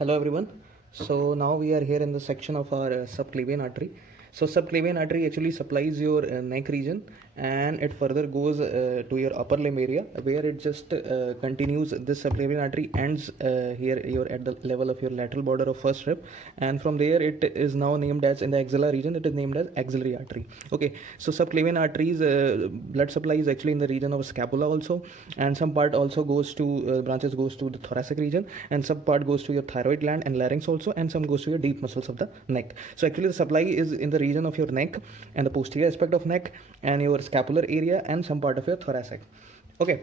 Hello everyone. So now we are here in the section of our subclavian artery. So subclavian artery actually supplies your neck region, and it further goes to your upper limb area where it just continues. This subclavian artery ends here you're at the level of your lateral border of first rib, and from there it is now named as, in the axilla region, it is named as axillary artery. Okay, so subclavian arteries blood supply is actually in the region of scapula also, and some part also goes to branches goes to the thoracic region, and some part goes to your thyroid gland and larynx also, and some goes to your deep muscles of the neck. So actually the supply is in the region of your neck and the posterior aspect of neck and your scapular area and some part of your thoracic. Okay,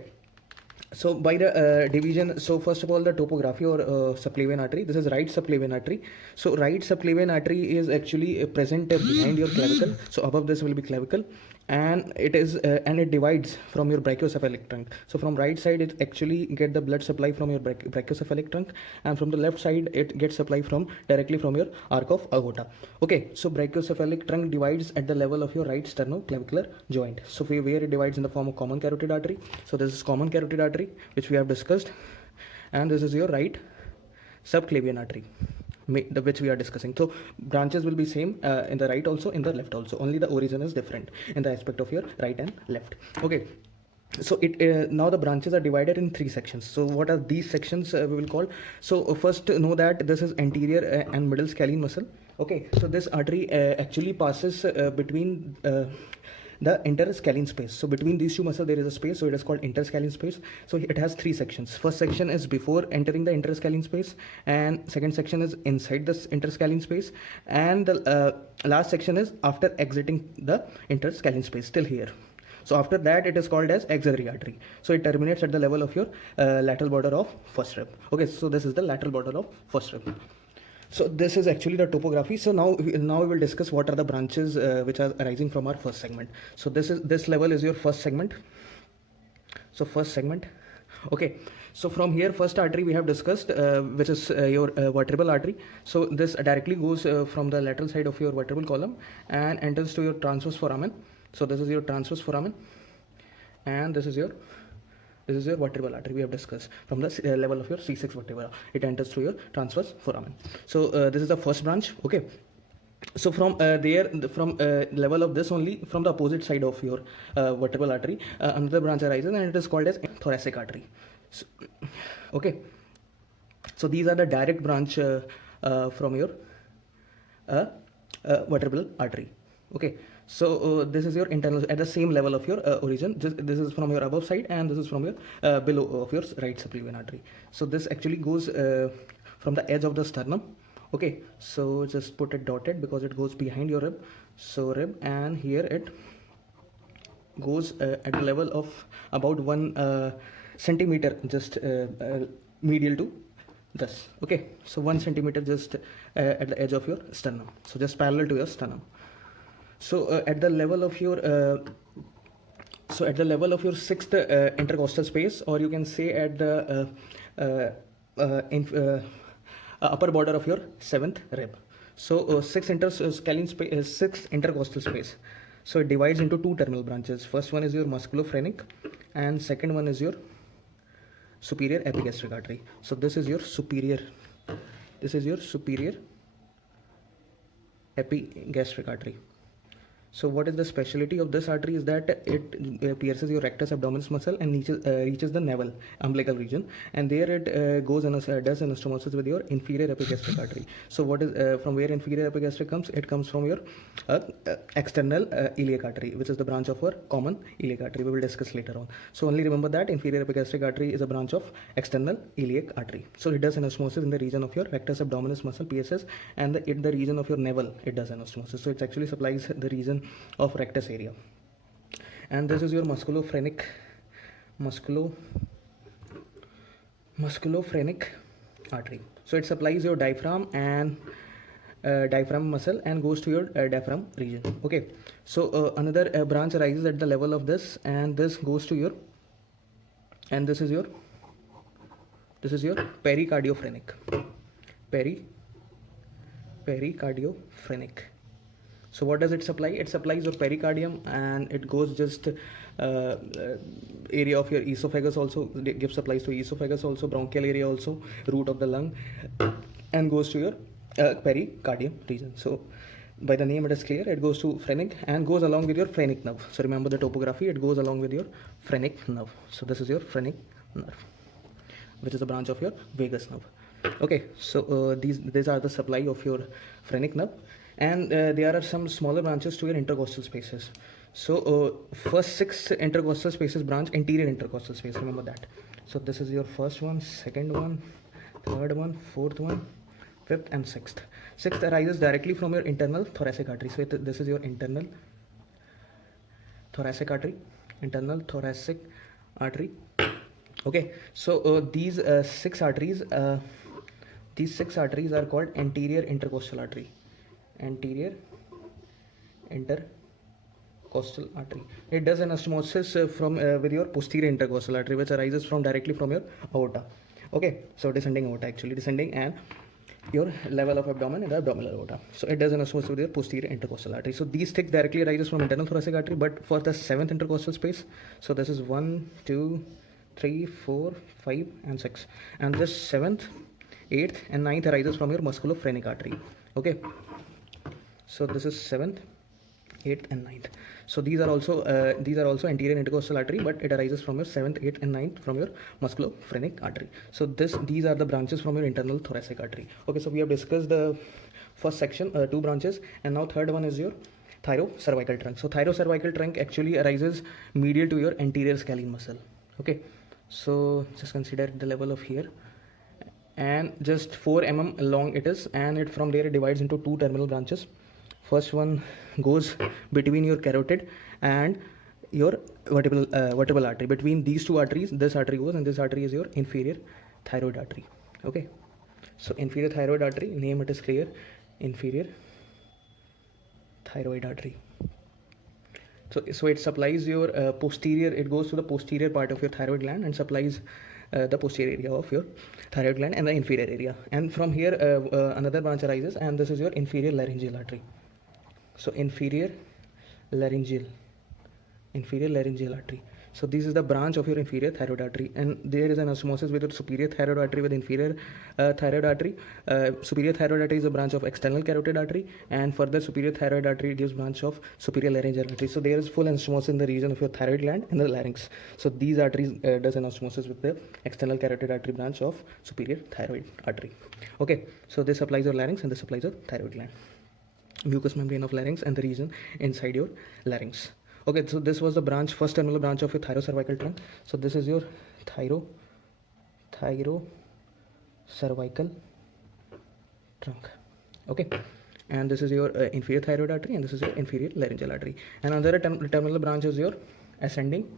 so by the division, so first of all, the topography or subclavian artery. This is right subclavian artery. So right subclavian artery is actually present behind your clavicle. So above this will be clavicle, and it is and it divides from your brachiocephalic trunk. So from right side it actually get the blood supply from your brachiocephalic trunk, and from the left side it gets supply from directly from your arc of aorta. Okay, so brachiocephalic trunk divides at the level of your right sternoclavicular joint. So where it divides in the form of common carotid artery. So this is common carotid artery, which we have discussed, and this is your right subclavian artery, which we are discussing. So branches will be same in the right also, in the left also, only the origin is different in the aspect of your right and left. Okay, so it now the branches are divided in three sections. So what are these sections we will call? So first know that this is anterior and middle scalene muscle. Okay, so this artery actually passes between the interscalene space. So between these two muscles there is a space, so it is called interscalene space. So it has three sections. First section is before entering the interscalene space, and second section is inside this interscalene space, and the last section is after exiting the interscalene space till here. So after that it is called as axillary artery. So it terminates at the level of your lateral border of first rib. Okay, so this is the lateral border of first rib. So this is actually the topography. So now we will discuss what are the branches which are arising from our first segment. So this level is your first segment. So first segment. Okay, so from here first artery we have discussed, which is your vertebral artery. So this directly goes from the lateral side of your vertebral column and enters to your transverse foramen. So this is your transverse foramen, and this is your vertebral artery we have discussed. From the level of your C6 vertebra, it enters through your transverse foramen. So this is the first branch. Okay, so from level of this only, from the opposite side of your vertebral artery, another branch arises, and it is called as thoracic artery. So, okay, so these are the direct branch from your vertebral artery. Okay, so this is your internal at the same level of your origin. This is from your above side, and this is from your below of your right subclavian artery. So this actually goes from the edge of the sternum. Okay, so just put it dotted because it goes behind your rib. So rib, and here it goes at the level of about 1 centimeter, just medial to this. Okay, so 1 centimeter just at the edge of your sternum. So just parallel to your sternum. So at the level of your sixth intercostal space, or you can say at the upper border of your seventh rib. So sixth intercostal space. So it divides into two terminal branches. First one is your musculophrenic, and second one is your superior epigastric artery. So this is your superior epigastric artery. So what is the specialty of this artery is that it pierces your rectus abdominis muscle and reaches the navel umbilical region, and there it goes and does anastomosis with your inferior epigastric artery. So what is from where inferior epigastric comes? It comes from your external iliac artery, which is the branch of our common iliac artery. We will discuss later on. So only remember that inferior epigastric artery is a branch of external iliac artery. So it does anastomosis in the region of your rectus abdominis muscle, PSS, and in the region of your navel it does anastomosis. So it actually supplies the region of rectus area. And this is your musculophrenic artery. So it supplies your diaphragm and diaphragm muscle and goes to your diaphragm region. Okay, so another branch arises at the level of this, and this goes to your, and this is your pericardiophrenec. Pericardiophrenec. So what does it supply? It supplies your pericardium, and it goes just area of your esophagus also, gives supplies to esophagus also, bronchial area also, root of the lung, and goes to your pericardium region. So by the name it is clear, it goes to phrenic and goes along with your phrenic nerve. So remember the topography, it goes along with your phrenic nerve. So this is your phrenic nerve, which is a branch of your vagus nerve. Okay, so these are the supply of your phrenic nerve, and there are some smaller branches to your intercostal spaces. So first 6 intercostal spaces branch anterior intercostal space, remember that. So this is your first one, second one, third one, fourth one, fifth and sixth. Sixth arises directly from your internal thoracic artery. So this is your internal thoracic artery, internal thoracic artery. Okay, so these 6 arteries are called anterior intercostal artery, anterior intercostal artery. It does anastomosis from with your posterior intercostal artery, which arises from directly from your aorta. Okay, so descending aorta, actually descending, and your level of abdomen in the abdominal aorta. So it does anastomosis with your posterior intercostal artery. So these 6 directly arises from internal thoracic artery, but for the 7th intercostal space, so this is 1, 2, 3, 4, 5 and 6, and this 7th, 8th and 9th arises from your musculophrenic artery. Okay, so this is 7th, 8th and 9th. So these are also anterior intercostal artery, but it arises from your 7th, 8th and 9th from your musculophrenic artery. So these are the branches from your internal thoracic artery. Okay, so we have discussed the first section, 2 branches, and now third one is your thyrocervical trunk. So thyrocervical trunk actually arises medial to your anterior scalene muscle. Okay, so just consider the level of here, and just 4 mm long it is, and it from there it divides into 2 terminal branches. First one goes between your carotid and your vertebral artery. Between these 2 arteries, this artery goes, and this artery is your inferior thyroid artery. Okay, so inferior thyroid artery, name it is clear, inferior thyroid artery. So it supplies your posterior, it goes to the posterior part of your thyroid gland and supplies the posterior area of your thyroid gland and the inferior area. And from here another branch arises, and this is your inferior laryngeal artery. So inferior laryngeal artery. So this is the branch of your inferior thyroid artery, and there is an osmosis with your superior thyroid artery with inferior thyroid artery. Superior thyroid artery is a branch of external carotid artery, and further superior thyroid artery gives branch of superior laryngeal artery. So there is full osmosis in the region of your thyroid gland and the larynx. So these arteries does an osmosis with the external carotid artery branch of superior thyroid artery. Okay, so this supplies your larynx and this supplies your thyroid gland, mucous membrane of larynx and the region inside your larynx. Okay, so this was the branch, first terminal branch of your thyrocervical trunk. So this is your thyrocervical trunk. Okay, and this is your inferior thyroid artery, and this is your inferior laryngeal artery. And another terminal branch is your ascending,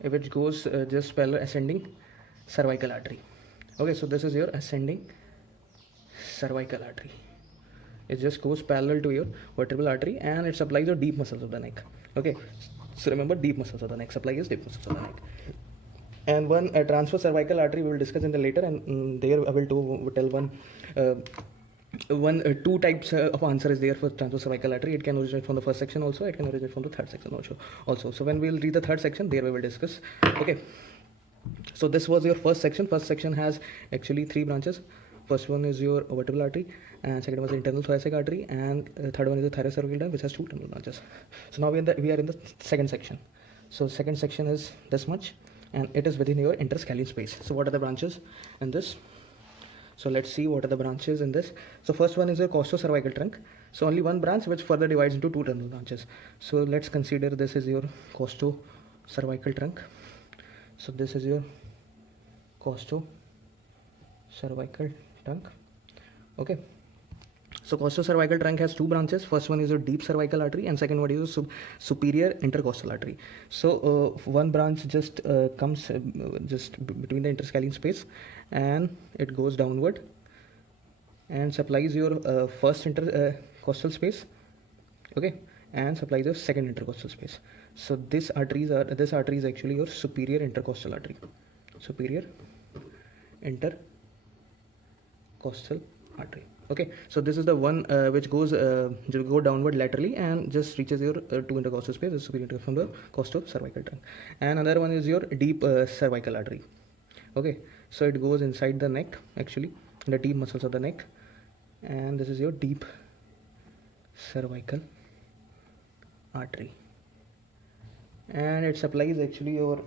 which goes just parallel ascending cervical artery. Okay, so this is your ascending cervical artery. It just goes parallel to your vertebral artery, and it supplies your deep muscles of the neck. Okay, so remember, deep muscles of the neck, supply is deep muscles of the neck. And one transverse cervical artery we will discuss in the later, and there I will tell two types of answer is there for transverse cervical artery. It can originate from the first section also, it can originate from the third section also. So when we will read the third section, there we will discuss. Okay, so this was your first section. First section has actually 3 branches. First one is your vertebral artery, and second one is internal thoracic artery, and third one is the thyrocervical trunk, which has 2 terminal branches. So now we are in the second section. So second section is this much, and it is within your interscalene space. So what are the branches in this? So let's see what are the branches in this. So first one is your costocervical trunk. So only one branch, which further divides into 2 terminal branches. So let's consider this is your costocervical trunk. So this is your costocervical trunk. Okay, so costocervical trunk has 2 branches. First one is your deep cervical artery, and second one is your superior intercostal artery. So one branch just comes just between the interscalene space, and it goes downward and supplies your first intercostal space. Okay, and supplies your second intercostal space. So this artery is actually your superior intercostal artery. Superior intercostal artery. Okay, so this is the one which goes go downward laterally and just reaches your 2 intercostal space, the superior from the costocervical trunk. And another one is your deep cervical artery. Okay, So it goes inside the neck, actually, in the deep muscles of the neck, and this is your deep cervical artery, and it supplies actually your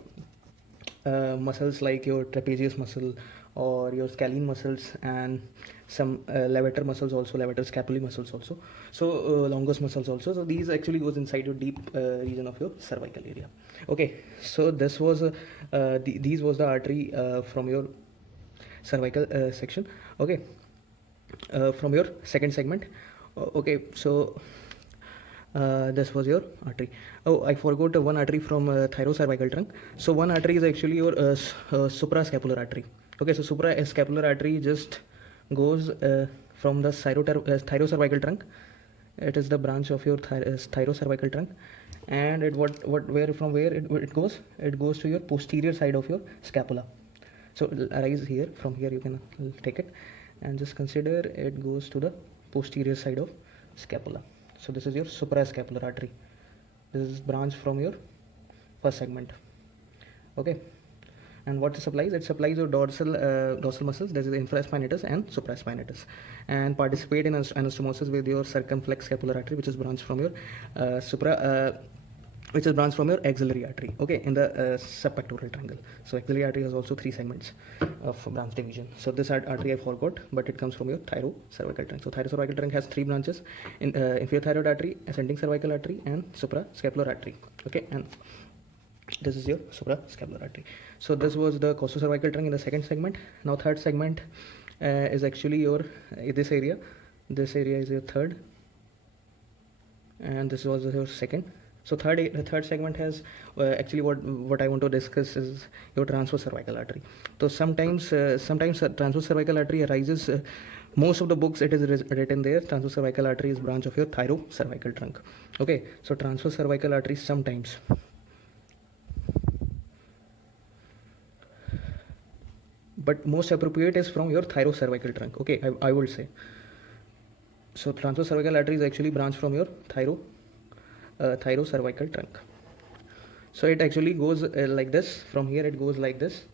muscles like your trapezius muscle or your scalene muscles, and some levator muscles also, levator scapulae muscles also, so longus muscles also. So these actually goes inside your deep region of your cervical area. Okay, so this was these was the artery from your cervical section. Okay, from your second segment. Okay, so this was your artery. Oh, I forgot one artery from thyrocervical trunk. So one artery is actually your suprascapular artery. Okay, so suprascapular artery just goes from the thyrocervical trunk. It is the branch of your thyrocervical trunk, and it it goes? It goes to your posterior side of your scapula. So it will arise here. From here you can take it, and just consider it goes to the posterior side of scapula. So this is your suprascapular artery. This is branch from your first segment. Okay, and what it supplies? It supplies your dorsal muscles, that is infraspinatus and supraspinatus, and participate in anastomosis with your circumflex scapular artery, which is branched from your which is branched from your axillary artery. Okay, in the subpectoral triangle. So axillary artery has also 3 segments of branch division. So this artery I forgot, but it comes from your thyrocervical trunk. So thyrocervical trunk has 3 branches: in inferior thyroid artery, ascending cervical artery, and suprascapular artery. Okay, and this is your suprascapular artery. So this was the costocervical trunk in the second segment. Now third segment is actually your this area. This area is your third, and this was your second. So the third segment has actually what I want to discuss is your transverse cervical artery. So sometimes transverse cervical artery arises. Most of the books it is written there. Transverse cervical artery is branch of your thyrocervical trunk. Okay, so transverse cervical artery sometimes. But most appropriate is from your thyrocervical trunk. Okay, I would say. So transverse cervical artery is actually branch from your thyrocervical trunk. So it actually goes like this. From here it goes like this,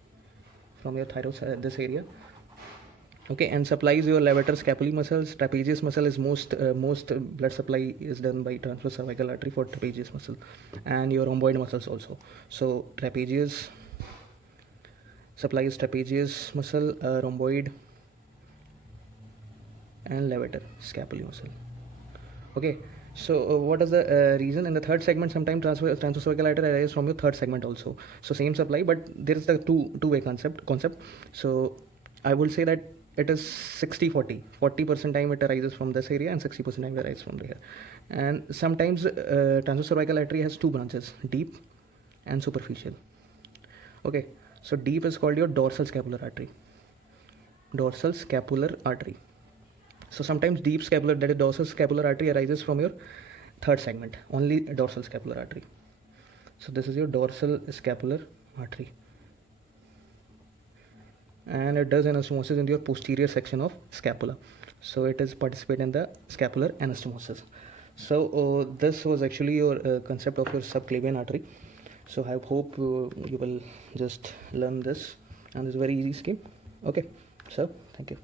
from your this area. Okay, and supplies your levator scapulae muscles. Trapezius muscle is most blood supply is done by transverse cervical artery for trapezius muscle, and your rhomboid muscles also. So trapezius supplies trapezius muscle, rhomboid, and levator scapulae muscle. Okay, so what is the reason? In the third segment, sometimes transverse cervical artery arises from your third segment also. So same supply, but there is the two-way concept. So I would say that it is 60-40. 40% time it arises from this area, and 60% time it arises from there. And sometimes transverse cervical artery has 2 branches: deep and superficial. Okay, so deep is called your dorsal scapular artery. Dorsal scapular artery. So sometimes deep scapular, that is dorsal scapular artery, arises from your third segment, only dorsal scapular artery. So this is your dorsal scapular artery, and it does anastomosis in your posterior section of scapula. So it is participate in the scapular anastomosis. So this was actually your concept of your subclavian artery. So I hope you will just learn this, and it's a very easy scheme. Okay, so thank you.